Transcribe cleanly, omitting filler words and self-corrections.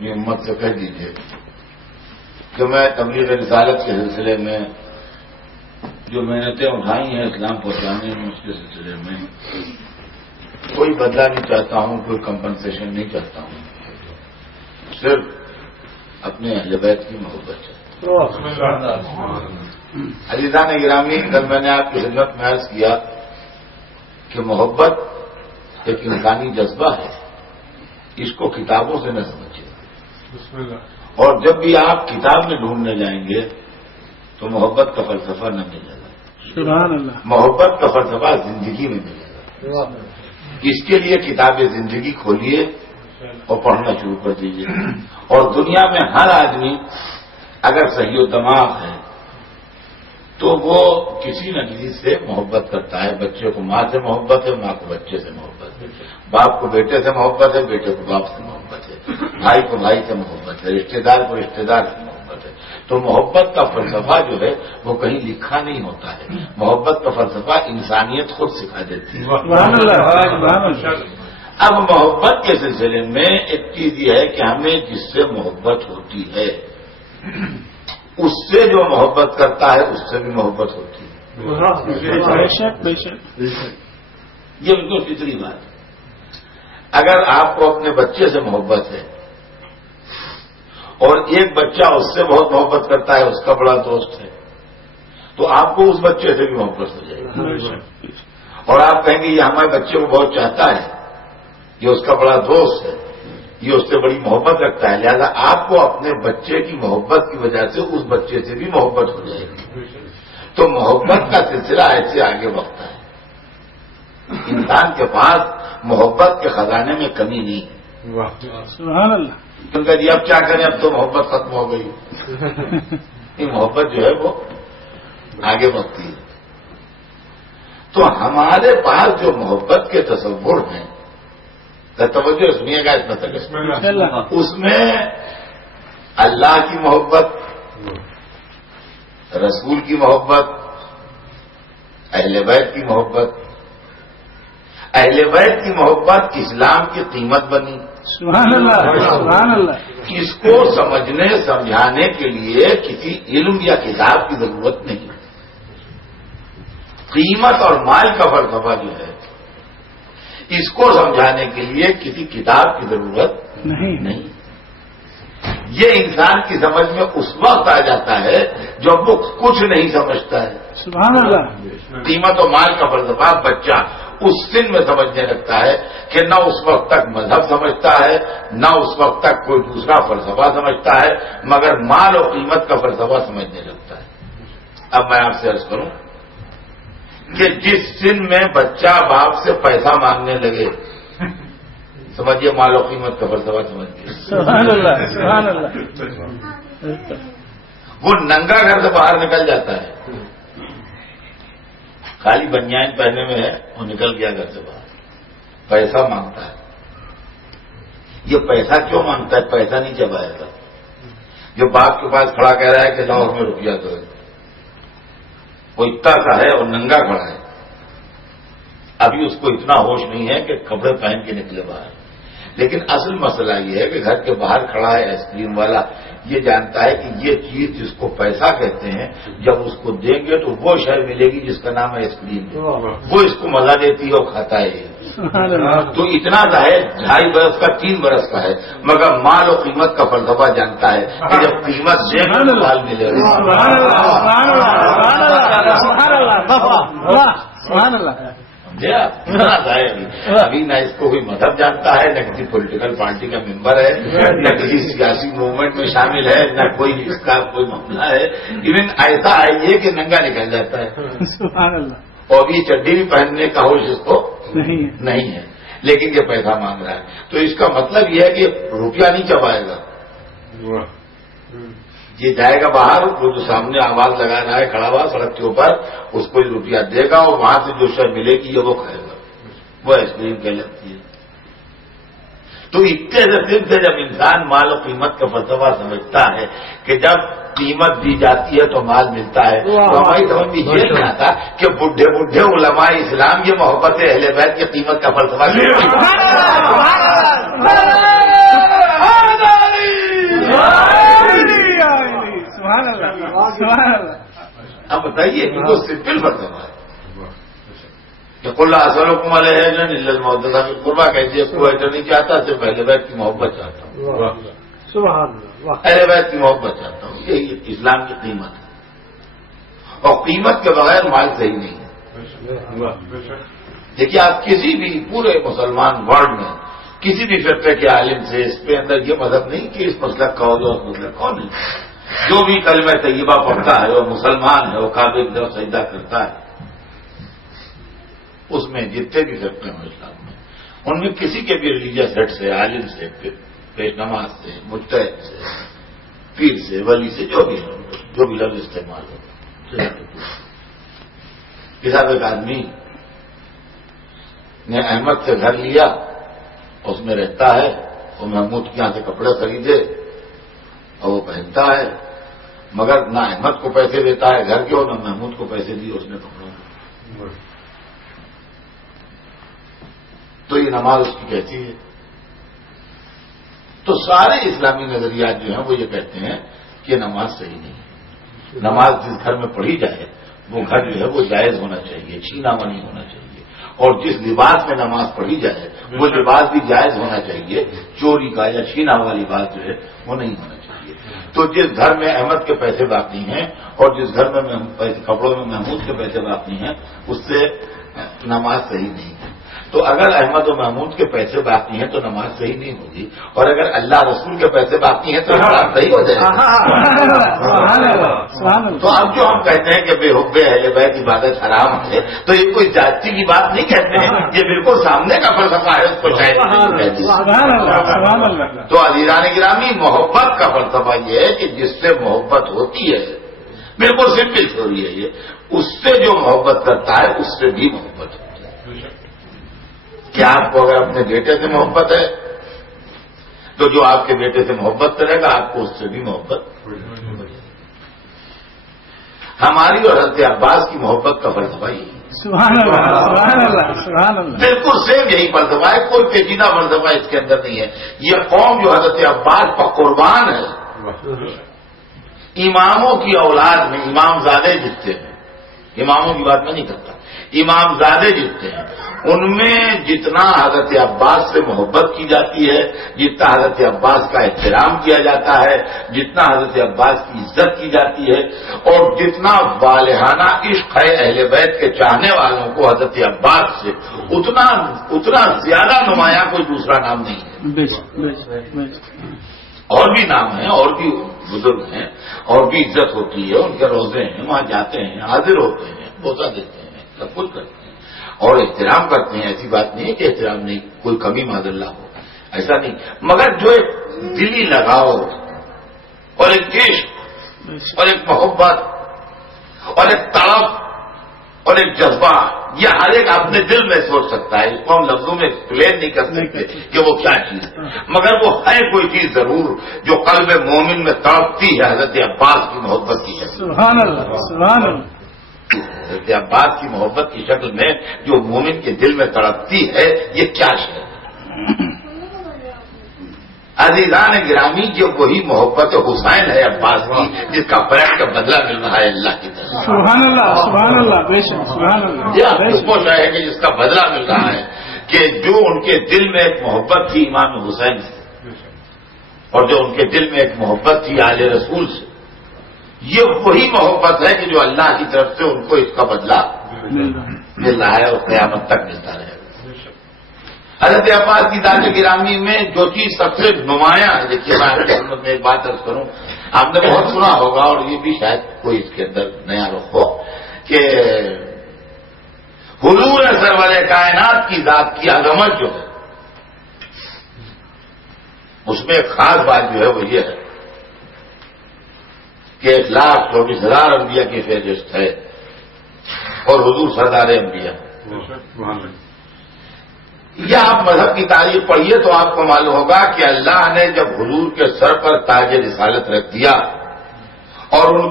اپنی امت سے کہہ دیجیے کہ میں تبلیغ رسالت کے سلسلے میں جو محنتیں اٹھائی ہیں اسلام پہنچانے میں، اس کے سلسلے میں کوئی بدلہ نہیں چاہتا ہوں، کوئی کمپنسیشن نہیں چاہتا ہوں، صرف اپنے اہل بیت کی محبت چاہتا ہوں۔ عزیزان گرامی، کل میں نے آپ کی خدمت میں عرض کیا کہ محبت ایک انسانی جذبہ ہے، اس کو کتابوں سے نہ سمجھیے، اور جب بھی آپ کتاب میں ڈھونڈنے جائیں گے تو محبت کا فلسفہ نہ ملے گا، سبحان اللہ، محبت کا فلسفہ زندگی میں ملے گا۔ اس کے لیے کتاب زندگی کھولیے اور پڑھنا شروع کر دیجیے، اور دنیا میں ہر آدمی اگر صحیح و دماغ ہے تو وہ کسی نہ کسی سے محبت کرتا ہے۔ بچے کو ماں سے محبت ہے، ماں کو بچے سے محبت ہے، باپ کو بیٹے سے محبت ہے، بیٹے کو باپ سے محبت ہے، بھائی کو بھائی سے محبت ہے، رشتے دار کو رشتے دار سے محبت ہے۔ تو محبت کا فلسفہ جو ہے وہ کہیں لکھا نہیں ہوتا ہے، محبت کا فلسفہ انسانیت خود سکھا دیتی ہے۔ اب محبت کے سلسلے میں ایک چیز یہ ہے کہ ہمیں جس سے محبت ہوتی ہے اس سے جو محبت کرتا ہے اس سے بھی محبت ہوتی ہے۔ بے شک بے شک، یہ بالکل فطری بات ہے۔ اگر آپ کو اپنے بچے سے محبت ہے اور ایک بچہ اس سے بہت محبت کرتا ہے، اس کا بڑا دوست ہے، تو آپ کو اس بچے سے بھی محبت ہو جائے گی، اور آپ کہیں گے یہ ہمارے بچے کو بہت چاہتا ہے، یہ اس کا بڑا دوست ہے، یہ اس سے بڑی محبت رکھتا ہے، لہذا آپ کو اپنے بچے کی محبت کی وجہ سے اس بچے سے بھی محبت ہو جائے گی۔ تو محبت کا سلسلہ ایسے آگے بڑھتا ہے۔ انسان کے پاس محبت کے خزانے میں کمی نہیں ہے۔ سبحان اللہ، کیونکہ جی اب کیا کریں، اب تو محبت ختم ہو گئی۔ یہ محبت جو ہے وہ آگے بڑھتی ہے۔ تو ہمارے پاس جو محبت کے تصور ہیں، توجہ سنیے گا اس میں، اس میں اللہ کی محبت، رسول کی محبت، اہل بیت کی محبت۔ اہل بیت کی محبت اسلام کی قیمت بنی۔ سبحان اللہ، سبحان اللہ، اس کو سمجھنے سمجھانے کے لیے کسی علم یا کتاب کی ضرورت نہیں۔ قیمت اور مال کا فلسفہ جو ہے اس کو سمجھانے کے لیے کسی کتاب کی ضرورت نہیں۔ یہ انسان کی سمجھ میں اس وقت آ جاتا ہے جب وہ کچھ نہیں سمجھتا ہے۔ سبحان اللہ، قیمت و مال کا فلسفہ بچہ اس سن میں سمجھنے لگتا ہے کہ نہ اس وقت تک مذہب سمجھتا ہے، نہ اس وقت تک کوئی دوسرا فلسفہ سمجھتا ہے، مگر مال اور قیمت کا فلسفہ سمجھنے لگتا ہے۔ اب میں آپ سے عرض کروں کہ جس سن میں بچہ باپ سے پیسہ مانگنے لگے، سمجھیے مال و قیمت کا فلسفہ سمجھیے۔ سبحان اللہ، سبحان اللہ، وہ ننگا گھر سے باہر نکل جاتا ہے، خالی بنیان پہنے میں ہے، وہ نکل گیا گھر سے باہر، پیسہ مانگتا ہے۔ یہ پیسہ کیوں مانگتا ہے؟ پیسہ نہیں چبائے گا۔ جو باپ کے پاس کھڑا کہہ رہا ہے کہ لاؤ ہمیں روپیہ دو، وہ اتنا سا ہے اور ننگا کھڑا ہے، ابھی اس کو اتنا ہوش نہیں ہے کہ کپڑے پہن کے نکلے باہر۔ لیکن اصل مسئلہ یہ ہے کہ گھر کے باہر کھڑا ہے آئس کریم والا، یہ جانتا ہے کہ یہ چیز جس کو پیسہ کہتے ہیں جب اس کو دیں گے تو وہ شے ملے گی جس کا نام ہے آئس کریم، وہ اس کو مزہ دیتی ہے اور کھاتا ہے۔ تو اتنا سا ہے، 2.5 برس کا 3 برس کا ہے، مگر مال و قیمت کا فلسفہ جانتا ہے کہ جب قیمت دے گا تو مال ملے گا۔ سبحان اللہ، ابھی نہ اس کو کوئی مذہب جانتا ہے، نہ کسی پولیٹیکل پارٹی کا ممبر ہے، نہ کسی سیاسی موومنٹ میں شامل ہے، نہ کوئی اس کا کوئی معاملہ ہے۔ ایون ایسا ہے یہ کہ ننگا نکل جاتا ہے، سبحان اللہ، اور یہ چڈی بھی پہننے کا ہوش اس کو نہیں ہے، لیکن یہ پیسہ مانگ رہا ہے۔ تو اس کا مطلب یہ ہے کہ روپیہ نہیں چبائے گا، یہ جائے گا باہر، وہ جو سامنے آواز لگا رہا ہے کھڑا ہوا سڑک کے اوپر، اس کو روپیہ دے گا اور وہاں سے جو شے ملے گی یہ وہ کھائے گا، وہ آئس کریم کہلاتی ہے۔ تو اتنے دن سے جب انسان مال و قیمت کا فلسفہ سمجھتا ہے کہ جب قیمت دی جاتی ہے تو مال ملتا ہے، تو ہماری سمجھ میں یہ نہیں آتا کہ بڈھے بڈھے علماء اسلام یہ محبت اہل بیت کی قیمت کا فلسفہ آپ بتائیے کہ وہ سمپل فلسفہ ہے کہ قل لا اسألکم علیہ اجرا الا المودۃ فی القربیٰ کہتے ہیں کوئی اجر نہیں چاہتا صرف اہل بیت کی محبت چاہتا ہوں. سبحان اللہ. اہل بیت کی محبت چاہتا ہوں. یہی اسلام کی قیمت ہے اور قیمت کے بغیر مال صحیح نہیں ہے. دیکھیے آپ کسی بھی پورے مسلمان ورلڈ میں کسی بھی فرقے کے عالم سے اس پہ اندر یہ مذہب نہیں کہ اس مسلک کا ہو جو اس مسلک کا نہیں. جو بھی کلمہ طیبہ پڑھتا ہے وہ مسلمان ہے, وہ کعبے کی طرف سجدہ کرتا ہے. اس میں جتنے بھی فرقے ہیں اسلام میں ان میں کسی کے بھی ریلیجس ہیڈ سے, عالم سے, پیش نماز سے, مجتہد سے, پیر سے, ولی سے, جو بھی لفظ استعمال ہو. کسا ایک آدمی نے احمد سے گھر لیا, اس میں رہتا ہے, وہ محمود کے یہاں سے کپڑے خریدے اور وہ پہنتا ہے, مگر نہ احمد کو پیسے دیتا ہے گھر کے اور نہ محمود کو پیسے دیے اس نے کپڑوں کو. تو یہ نماز اس کی کیسی ہے؟ تو سارے اسلامی نظریات جو ہیں وہ یہ کہتے ہیں کہ نماز صحیح نہیں ہے. نماز جس گھر میں پڑھی جائے وہ گھر جو ہے وہ جائز ہونا چاہیے, چھینا نہیں ہونا چاہیے, اور جس لباس میں نماز پڑھی جائے وہ لباس بھی جائز ہونا چاہیے. چوری کا یا چھینا والی بات جو ہے وہ نہیں ہونا چاہیے. تو جس گھر میں احمد کے پیسے باقی ہیں اور جس گھر میں کپڑوں میں محمود کے پیسے باقی ہیں اس سے نماز صحیح نہیں ہے. تو اگر احمد و محمود کے پیسے باقی ہیں تو نماز صحیح نہیں ہوگی, اور اگر اللہ رسول کے پیسے باقی ہیں تو نماز صحیح ہو جائے گی. تو اب جو ہم کہتے ہیں کہ بے حب اہل بیت عبادت حرام ہے, تو یہ کوئی ذاتی کی بات نہیں کہتے ہیں, یہ بالکل سامنے کا فلسفہ ہے, اس کو چاہیے. تو عزیزان گرامی, محبت کا فلسفہ یہ ہے کہ جس سے محبت ہوتی ہے, بالکل سمپل تھیوری ہے یہ, اس سے جو محبت کرتا ہے اس سے بھی محبت ہوتی ہے. کہ آپ کو اگر اپنے بیٹے سے محبت ہے تو جو آپ کے بیٹے سے محبت کرے گا آپ کو اس سے بھی محبت. ہماری اور حضرت عباس کی محبت کا فلسفہ یہی بالکل سیم یہی فلسفہ ہے, کوئی پیچیدہ فلسفہ اس کے اندر نہیں ہے. یہ قوم جو حضرت عباس پر قربان ہے, اماموں کی اولاد میں امام زادے جتنے ہیں, اماموں کی بات میں نہیں کرتا, امام زادے جتنے ہیں ان میں جتنا حضرت عباس سے محبت کی جاتی ہے, جتنا حضرت عباس کا احترام کیا جاتا ہے, جتنا حضرت عباس کی عزت کی جاتی ہے, اور جتنا والہانہ عشق ہے اہل بیت کے چاہنے والوں کو حضرت عباس سے, اتنا زیادہ نمایاں کوئی دوسرا نام نہیں ہے. اور بھی نام ہیں, اور بھی بزرگ ہیں, اور بھی عزت ہوتی ہے, ان کے روزے ہیں, وہاں جاتے ہیں, حاضر ہوتے ہیں, بوسہ دیتے ہیں, سب کچھ کرتے ہیں اور احترام کرتے ہیں. ایسی بات نہیں ہے کہ احترام نہیں, کوئی کمی معاذ اللہ ہو, ایسا نہیں. مگر جو ایک دلی لگاؤ اور ایک عشق اور ایک محبت اور ایک تڑپ اور ایک جذبہ, یہ ہر ایک اپنے دل میں سوچ سکتا ہے. اس کو ہم لفظوں میں ایکسپلین نہیں کر سکتے کہ وہ کیا چیز ہے, مگر وہ ہے کوئی چیز ضرور جو قلب مومن میں تڑپتی ہے حضرت عباس کی محبت کی شکل. سبحان اللہ, سبحان اللہ. حضرت عباس کی محبت کی شکل میں جو مومن کے دل میں تڑپتی ہے, یہ کیا شے ہے؟ عزیزان گرامی, جو وہی محبت حسین ہے عباس کی جس کا بیعت کا بدلہ مل رہا ہے اللہ کی طرف. سبحان اللہ, سبحان اللہ, بے شک, سبحان اللہ. یہ اس کو ہے کہ جس کا بدلہ مل رہا ہے کہ جو ان کے دل میں ایک محبت تھی امام حسین سے, اور جو ان کے دل میں ایک محبت تھی آل رسول سے, یہ وہی محبت ہے کہ جو اللہ کی طرف سے ان کو اس کا بدلہ مل رہا ہے اور قیامت تک ملتا رہے گا. حضرت عباس کی ذات گرامی میں جو چیز سب سے نمایاں ہے, دیکھیے میں آپ کی خدمت میں ایک بات عرض کروں, آپ نے بہت سنا ہوگا اور یہ بھی شاید کوئی اس کے اندر نیا رخ ہو کہ حضور سرور کائنات کی ذات کی عظمت جو ہے اس میں ایک خاص بات جو ہے وہ یہ ہے کہ 1,24,000 انبیاء کی فہرست ہے اور حضور سردار انبیاء. یہ آپ مذہب کی تاریخ پڑھیے تو آپ کو معلوم ہوگا کہ اللہ نے جب حضور کے سر پر تاج رسالت رکھ دیا اور ان